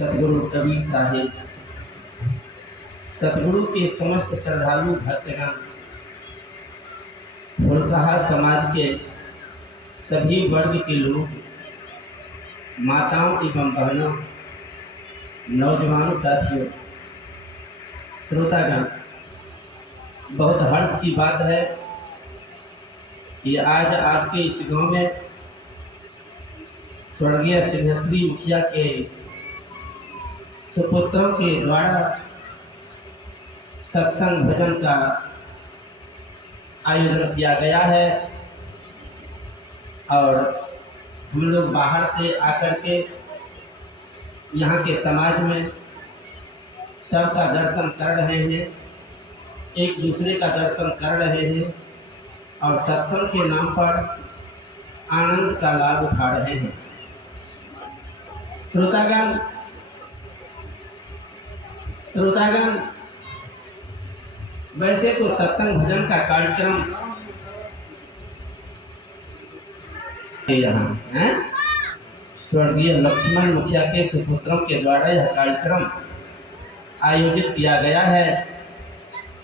सतगुरु कबीर साहिब, सतगुरु के समस्त श्रद्धालु भक्तगण, फुलकहा समाज के सभी वर्ग के लोग, माताओं एवं बहनों, नौजवानों साथियों, श्रोतागण, बहुत हर्ष की बात है कि आज आपके इस गांव में स्वर्गीय सिंहश्री मुखिया के सुपुत्रों के द्वारा सत्संग भजन का आयोजन किया गया है और हम लोग बाहर से आकर के यहाँ के समाज में सबका दर्शन कर रहे हैं, एक दूसरे का दर्शन कर रहे हैं और सत्संग के नाम पर आनंद का लाभ उठा रहे हैं। श्रोतागण, वैसे तो सत्संग भजन का कार्यक्रम यहाँ है, स्वर्गीय लक्ष्मण मुखिया के सुपुत्रों के द्वारा यह कार्यक्रम आयोजित किया गया है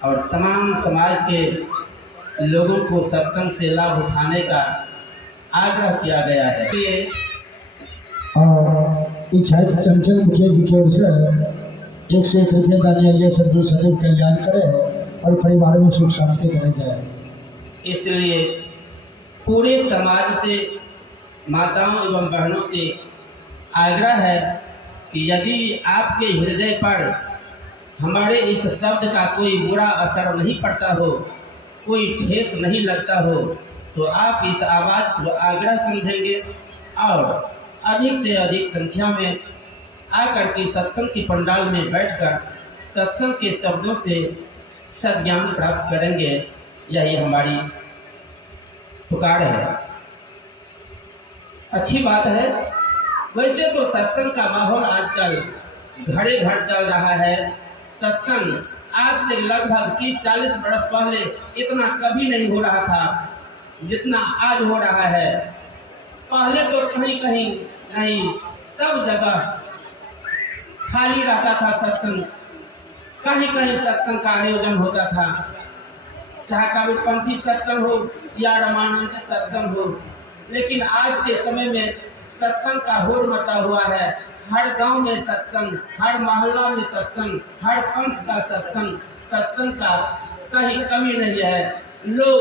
और तमाम समाज के लोगों को सत्संग से लाभ उठाने का आग्रह किया गया है। और चंचल मुखिया जी की ओर से 101 रुपये दानिया सदगुरु सदैव कल्याण करे और परिवार में सुख शांति करे जाए। इसलिए पूरे समाज से, माताओं एवं बहनों से आग्रह है कि यदि आपके हृदय पर हमारे इस शब्द का कोई बुरा असर नहीं पड़ता हो, कोई ठेस नहीं लगता हो, तो आप इस आवाज़ को आग्रह समझेंगे और अधिक से अधिक संख्या में आकर के सत्संग की पंडाल में बैठकर सत्संग के शब्दों से सद्ज्ञान प्राप्त करेंगे। यही हमारी पुकार है। अच्छी बात है। वैसे तो सत्संग का माहौल आजकल घड़े घर चल रहा है। सत्संग आज से लगभग 30-40 वर्ष पहले इतना कभी नहीं हो रहा था जितना आज हो रहा है। पहले तो कहीं कहीं नहीं, सब जगह खाली रहता था सत्संग, कहीं कहीं सत्संग का आयोजन होता था, चाहे कबीरपंथी सत्संग हो या रामानंद सत्संग हो। लेकिन आज के समय में सत्संग का होड़ मचा हुआ है। हर गांव में सत्संग, हर मोहल्ला में सत्संग, हर पंथ का सत्संग, सत्संग का कहीं कमी नहीं है। लोग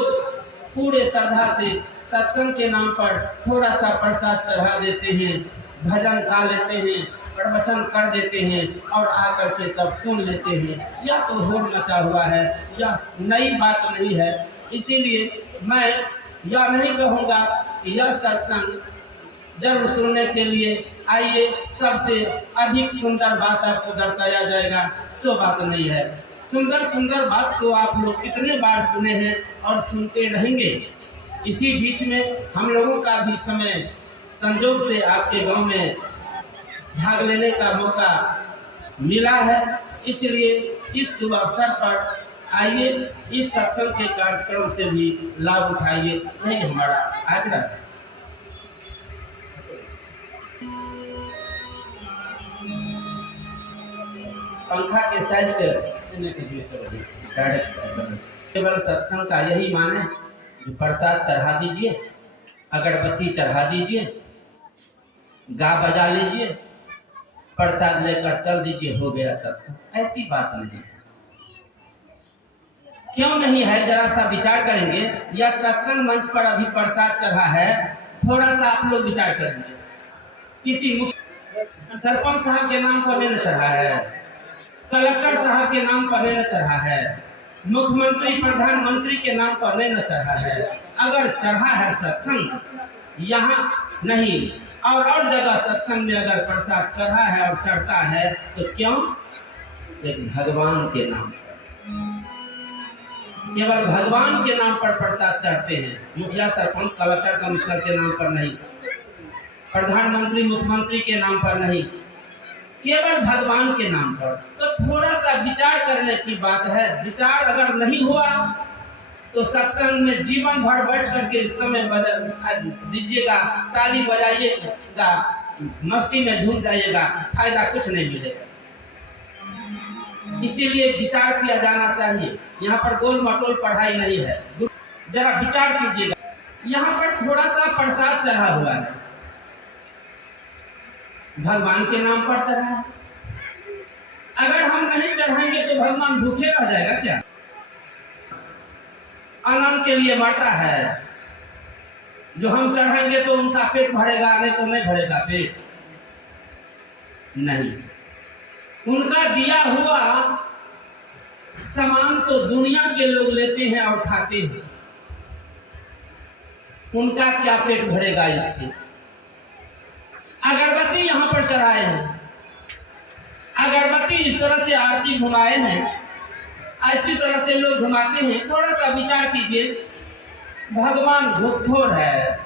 पूरे श्रद्धा से सत्संग के नाम पर थोड़ा सा प्रसाद चढ़ा देते हैं, भजन गा लेते हैं, प्रवचन कर देते हैं और आकर के सब सुन लेते हैं। यह तो होड़ मचा हुआ है, यह नई बात नहीं है। इसीलिए मैं यह नहीं कहूँगा कि यह सत्संग जरूर सुनने के लिए आइए, सबसे अधिक सुंदर बात आपको दर्शाया जाएगा, तो बात नहीं है। सुंदर सुंदर बात तो आप लोग कितने बार सुने हैं और सुनते रहेंगे। इसी बीच में हम लोगों का भी समय संजोग से आपके गांव में भाग लेने का मौका मिला है। इसलिए इस शुभ अवसर पर आइए, इस सत्संग के कार्यक्रम से भी लाभ उठाइए, यही हमारा आग्रह है। पंखा के साइज केवल सत्संग का यही माने, प्रसाद चढ़ा दीजिए, अगरबत्ती चढ़ा दीजिए, गा बजा लीजिए, प्रसाद लेकर चल दीजिए, हो गया सत्संग। ऐसी बात नहीं। क्यों नहीं है, जरा सा विचार करेंगे। यह सत्संग मंच पर अभी प्रसाद चढ़ा है, थोड़ा सा आप लोग विचार करेंगे। किसी सरपंच साहब के नाम पर नहीं चढ़ा है, कलेक्टर साहब के नाम पर नहीं चढ़ा है, मुख्यमंत्री प्रधानमंत्री के नाम पर नहीं चढ़ा है। अगर चढ़ा है सत्संग यहाँ नहीं और जगह सत्संग में अगर प्रसाद चढ़ा है और चढ़ता है तो क्यों? एक भगवान के नाम पर, केवल भगवान के नाम पर प्रसाद चढ़ते हैं। मुखिया सरपंच कलेक्टर कमिश्नर के नाम पर नहीं, प्रधानमंत्री मुख्यमंत्री के नाम पर नहीं, केवल भगवान के नाम पर। तो थोड़ा सा विचार करने की बात है। विचार अगर नहीं हुआ तो सत्संग में जीवन भर बैठ करके समय दीजिएगा, ताली बजाइएगा, मस्ती में झूम जाइएगा, फायदा कुछ नहीं मिलेगा। इसीलिए विचार किया जाना चाहिए। यहाँ पर गोल मटोल पढ़ाई नहीं है, जरा विचार कीजिएगा। यहाँ पर थोड़ा सा प्रसाद चढ़ा हुआ है, भगवान के नाम पर चढ़ा है। अगर हम नहीं चढ़ाएंगे तो भगवान भूखे रह जाएगा क्या? अन्न के लिए मरता है, जो हम चढ़ाएंगे तो उनका पेट भरेगा, नहीं तो नहीं भरेगा पेट नहीं। उनका दिया हुआ सामान तो दुनिया के लोग लेते हैं और खाते हैं, उनका क्या पेट भरेगा इससे? अगरबत्ती यहाँ पर चढ़ाए हैं, अगरबत्ती इस तरह से आरती घुमाए हैं, ऐसी तरह से लोग घुमाते हैं। थोड़ा सा विचार कीजिए, भगवान घूसखोर है।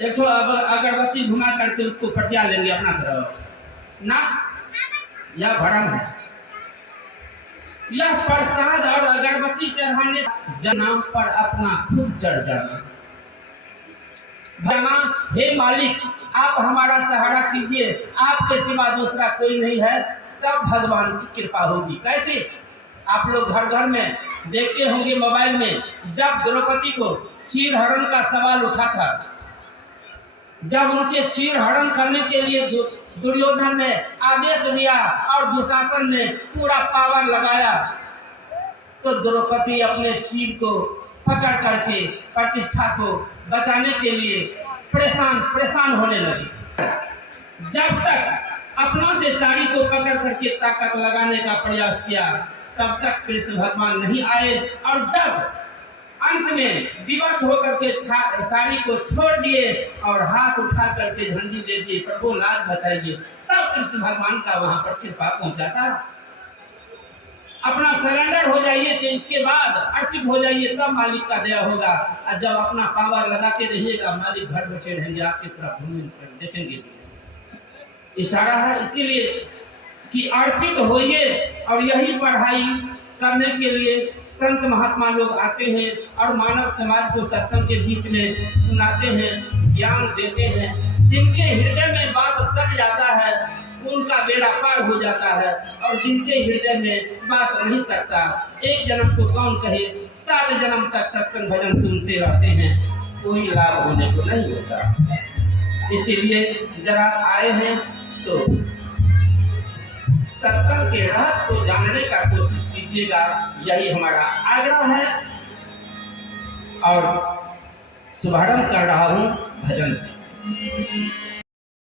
एक तो अगरबत्ती घुमा करके उसको पटिया लेंगे अपना तरफ ना, यह भरम है। यह प्रसाद और अगरबत्ती चढ़ाने नाम पर अपना खुद चढ़ जाना। भगवान, हे मालिक, आप हमारा सहारा कीजिए, आपके सिवा दूसरा कोई नहीं है, तब भगवान की कृपा होगी। कैसे? आप लोग घर घर में देखते होंगे मोबाइल में, जब द्रौपदी को चीर हरण का सवाल उठा था, जब उनके चीर हरण करने के लिए दुर्योधन ने आदेश दिया और दुशासन ने पूरा पावर लगाया, तो द्रौपदी अपने चीर को पकड़ करके प्रतिष्ठा को बचाने के लिए परेशान होने लगी। जब तक अपनों से साड़ी को पकड़ करके ताकत लगाने का प्रयास किया, तब तक कृष्ण भगवान नहीं आए, और जब अंत में विवश होकर के साड़ी को छोड़ दिए और हाथ उठा करके झंडी दे दिए, प्रभु लाज बचाइए, तब कृष्ण भगवान का वहां पर कृपा पहुंचा था। अपना सरेंडर हो जाइए, तो इसके बाद अर्पित हो जाइए, तब मालिक का दया होगा। और जब अपना पावर लगाते रहिएगा, मालिक घर बैठे रहेंगे, आपकी तरफ देखेंगे। इशारा है इसीलिए कि अर्पित होइए, और यही पढ़ाई करने के लिए संत महात्मा लोग आते हैं और मानव समाज को सत्संग के बीच में सुनाते हैं, ज्ञान देते हैं। जिनके हृदय में बात सच जाता है, उनका बेड़ा पार हो जाता है, और जिनके हृदय में बात नहीं सकता, एक जन्म को कौन कहे, 7 जन्म तक सत्संग भजन सुनते रहते हैं, कोई लाभ होने को नहीं होता। इसीलिए जरा आए हैं तो सत्संग के रहस्य को जानने का कोशिश कीजिएगा, यही हमारा आग्रह है। और शुभारंभ कर रहा हूँ भजन से।